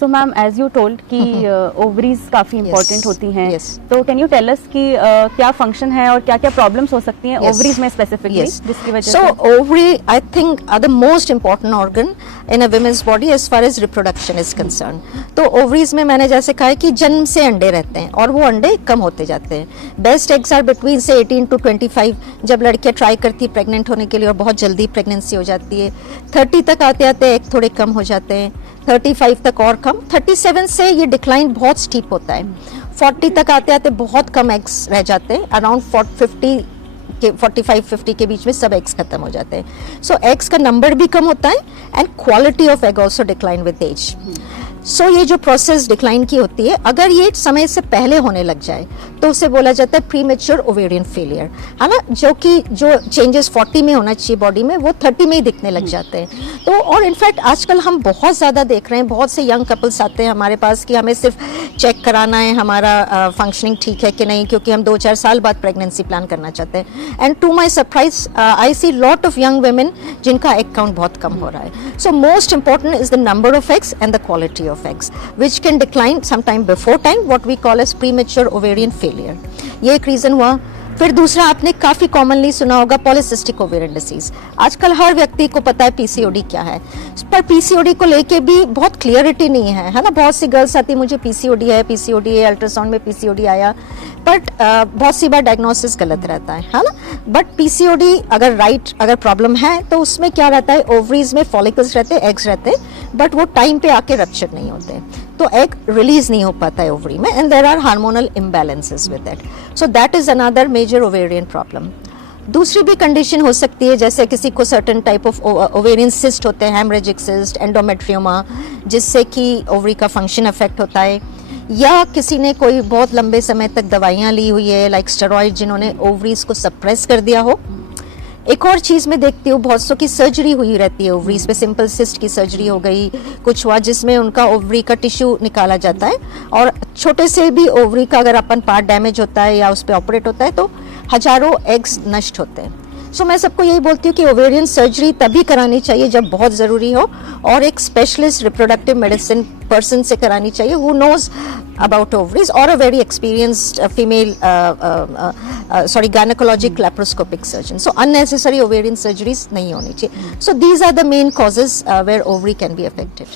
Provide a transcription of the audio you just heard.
So ma'am, as you told कि ovaries काफी important होती हैं, yes. तो कैन यू टेल अस कि क्या फंक्शन है और क्या क्या प्रॉब्लम्स हो सकती हैं ओवरीज में स्पेसिफिकली, जिसकी वजह So से? ovary, I think, are the most important organ in a woman's body as far as reproduction is concerned. तो ovaries में मैंने जैसे कहा है कि जन्म से अंडे रहते हैं और वो अंडे कम होते जाते हैं. बेस्ट एग्स आर बिटवीन से 18 to 25. जब लड़कियां ट्राई करती है प्रेग्नेंट होने के लिए और बहुत जल्दी प्रेगनेंसी हो जाती है. 30 तक आते आते एग थोड़े कम हो जाते हैं. 35 तक और कम. 37 से ये डिक्लाइन बहुत स्टीप होता है. 40 तक आते आते बहुत कम एग्स रह जाते हैं. अराउंड 45-50 के बीच में सब एग्स खत्म हो जाते हैं. सो एग्स का नंबर भी कम होता है and quality of egg also decline with age. So ये जो प्रोसेस डिक्लाइन की होती है, अगर ये समय से पहले होने लग जाए तो उसे बोला जाता है प्रीमेच्योर ओवेरियन फेलियर, है ना. जो चेंजेस 40 में होना चाहिए बॉडी में, वो 30 में ही दिखने लग जाते हैं. तो और इनफैक्ट आजकल हम बहुत ज़्यादा देख रहे हैं, बहुत से यंग कपल्स आते हैं हमारे पास कि हमें सिर्फ चेक कराना है हमारा फंक्शनिंग ठीक है कि नहीं, क्योंकि हम 2-4 साल बाद प्रेगनेंसी प्लान करना चाहते हैं. And to my surprise I see lot of young women जिनका एग काउंट बहुत कम हो रहा है. So most important is the number of eggs and the quality of eggs, which can decline sometime before time, what we call as premature ovarian failure. ये एक reason हुआ. फिर दूसरा, आपने काफी कॉमनली सुना होगा पॉलिसिस्टिक ओवेरियन डिसीज. आजकल हर व्यक्ति को पता है पीसीओडी क्या है, पर पीसीओडी को लेके भी बहुत क्लियरिटी नहीं है, है ना. बहुत सी गर्ल्स आती मुझे पीसीओडी है, अल्ट्रासाउंड में पीसीओडी आया, बट बहुत सी बार डायग्नोसिस गलत रहता है ना. बट पीसीओडी अगर प्रॉब्लम है तो उसमें क्या रहता है, ओवरीज में फॉलिकल्स रहते हैं, एग्स रहते हैं, बट वो टाइम पे आके रप्चर नहीं होते, तो एग रिलीज नहीं हो पाता है ओवरी में, and there are hormonal imbalances with that. So that is another major ovarian problem. दूसरी भी कंडीशन हो सकती है, जैसे किसी को certain type of ovarian cyst होते हैं, हेमरेजिक सिस्ट, एंडोमेट्रियोमा, जिससे कि ओवरी का फंक्शन अफेक्ट होता है. या किसी ने कोई बहुत लंबे समय तक दवाइयाँ ली हुई है लाइक स्टेरॉइड, जिन्होंने ओवरीज को सप्रेस कर दिया हो. एक और चीज़ मैं देखती हूँ, बहुत सौ की सर्जरी हुई रहती है ओवरीज पे, सिंपल सिस्ट की सर्जरी हो गई, कुछ हुआ जिसमें उनका ओवरी का टिश्यू निकाला जाता है, और छोटे से भी ओवरी का अगर अपन पार्ट डैमेज होता है या उस पर ऑपरेट होता है तो हजारों एग्स नष्ट होते हैं. सो मैं सबको यही बोलती हूँ कि ओवेरियन सर्जरी तभी करानी चाहिए जब बहुत ज़रूरी हो, और एक स्पेशलिस्ट रिप्रोडक्टिव मेडिसिन पर्सन से करानी चाहिए हु नोज अबाउट ओवरीज, और a very experienced female gynaecologic laparoscopic surgeon. So unnecessary ovarian surgeries नहीं होनी चाहिए. So these are the main causes where ovary can be affected.